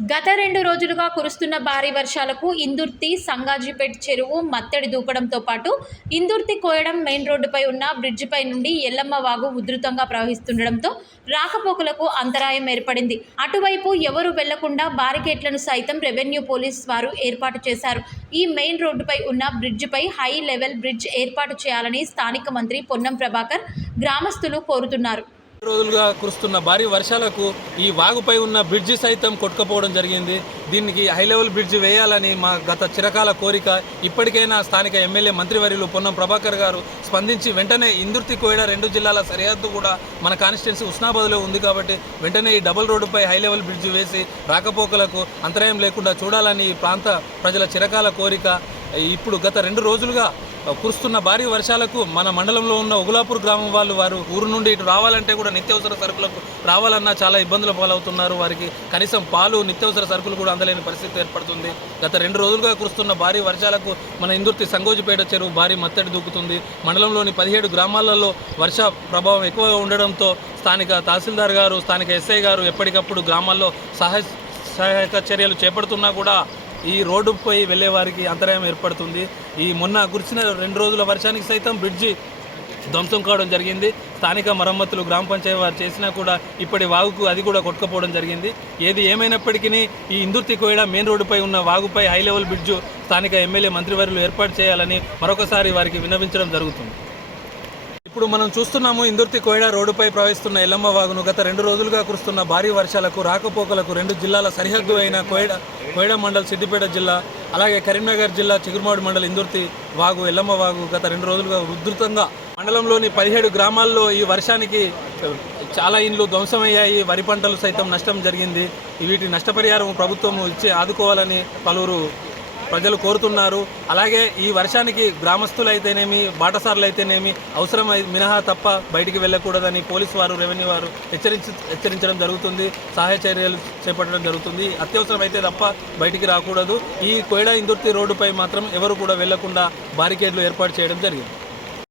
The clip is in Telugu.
గత రెండు రోజులుగా కురుస్తున్న భారీ వర్షాలకు ఇందుర్తి సంగాజీపేట్ చెరువు మత్తడి దూకడంతో పాటు ఇందుర్తి కోయడం మెయిన్ రోడ్డుపై ఉన్న బ్రిడ్జిపై నుండి ఎల్లమ్మ వాగు ఉధృతంగా ప్రవహిస్తుండడంతో రాకపోకలకు అంతరాయం ఏర్పడింది. అటువైపు ఎవరు వెళ్ళకుండా బారికేట్లను సైతం రెవెన్యూ పోలీస్ వారు ఏర్పాటు చేశారు. ఈ మెయిన్ రోడ్డుపై ఉన్న బ్రిడ్జిపై హై లెవెల్ బ్రిడ్జ్ ఏర్పాటు చేయాలని స్థానిక మంత్రి పొన్నం ప్రభాకర్ గ్రామస్తులు కోరుతున్నారు. రోజులుగా కురుస్తున్న భారీ వర్షాలకు ఈ వాగుపై ఉన్న బ్రిడ్జి సైతం కొట్టుకపోవడం జరిగింది. దీనికి హై లెవెల్ బ్రిడ్జి వేయాలని మా గత చిరకాల కోరిక. ఇప్పటికైనా స్థానిక ఎమ్మెల్యే మంత్రివర్యులు పొన్నం ప్రభాకర్ గారు స్పందించి వెంటనే ఇందుర్తి కోయడ రెండు జిల్లాల సరిహద్దు కూడా మన కాన్స్టిట్యున్సీ ఉస్నాబాద్లో ఉంది కాబట్టి వెంటనే ఈ డబుల్ రోడ్డుపై హై లెవెల్ బ్రిడ్జి వేసి రాకపోకలకు అంతరాయం లేకుండా చూడాలని ఈ ప్రాంత ప్రజల చిరకాల కోరిక. ఇప్పుడు గత రెండు రోజులుగా కురుస్తున్న భారీ వర్షాలకు మన మండలంలో ఉన్న ఉగులాపూర్ గ్రామం వాళ్ళు వారు ఊరు నుండి ఇటు రావాలంటే కూడా నిత్యావసర సరుకులకు రావాలన్నా చాలా ఇబ్బందుల పాలవుతున్నారు. వారికి కనీసం పాలు నిత్యావసర సరుకులు కూడా అందలేని పరిస్థితి ఏర్పడుతుంది. గత రెండు రోజులుగా కురుస్తున్న భారీ వర్షాలకు మన ఇందుర్తి సంగోజిపేట చెరువు భారీ మత్తడి దూకుతుంది. మండలంలోని పదిహేడు గ్రామాలలో వర్ష ప్రభావం ఎక్కువగా ఉండడంతో స్థానిక తహసీల్దార్ గారు స్థానిక ఎస్ఐ గారు ఎప్పటికప్పుడు గ్రామాల్లో సహాయ సహాయక చర్యలు చేపడుతున్నా కూడా ఈ రోడ్డుపై వెళ్ళే వారికి అంతరాయం ఏర్పడుతుంది. ఈ మొన్న కురిసిన రెండు రోజుల వర్షానికి సైతం బ్రిడ్జి ధ్వంసం కావడం జరిగింది. స్థానిక మరమ్మతులు గ్రామ పంచాయతీ వారు చేసినా కూడా ఇప్పటి వాగుకు అది కూడా కొట్టుకపోవడం జరిగింది. ఏది ఏమైనప్పటికీ ఈ ఇందుర్తి కోయడ మెయిన్ రోడ్డుపై ఉన్న వాగుపై హై లెవెల్ బ్రిడ్జు స్థానిక ఎమ్మెల్యే మంత్రివర్యులు ఏర్పాటు చేయాలని మరొకసారి వారికి విన్నవించడం జరుగుతుంది. ఇప్పుడు మనం చూస్తున్నాము ఇందుర్తి కోయిడా రోడ్డుపై ప్రవహిస్తున్న ఎల్లమ్మ వాగును గత రెండు రోజులుగా కురుస్తున్న భారీ వర్షాలకు రాకపోకలకు రెండు జిల్లాల సరిహద్దు అయిన కోయిడా కోయిడా మండల్ సిద్దిపేట జిల్లా అలాగే కరీంనగర్ జిల్లా చిగురుమాడు మండల్ ఇందుర్తి వాగు ఎల్లమ్మ వాగు గత రెండు రోజులుగా ఉధృతంగా. మండలంలోని పదిహేడు గ్రామాల్లో ఈ వర్షానికి చాలా ఇండ్లు ధ్వంసమయ్యాయి. వరి పంటలు సైతం నష్టం జరిగింది. వీటి నష్టపరిహారం ప్రభుత్వం ఇచ్చి ఆదుకోవాలని పలువురు ప్రజలు కోరుతున్నారు. అలాగే ఈ వర్షానికి గ్రామస్తులు అయితేనేమి బాటసార్లు అయితేనేమి అవసరం మినహా తప్ప బయటికి వెళ్ళకూడదని పోలీసు వారు రెవెన్యూ వారు హెచ్చరించి హెచ్చరించడం జరుగుతుంది. సహాయ చర్యలు చేపట్టడం జరుగుతుంది. అత్యవసరం అయితే తప్ప బయటికి రాకూడదు. ఈ కోయడా ఇందుర్తి రోడ్డుపై మాత్రం ఎవరు కూడా వెళ్ళకుండా బారికేడ్లు ఏర్పాటు చేయడం జరిగింది.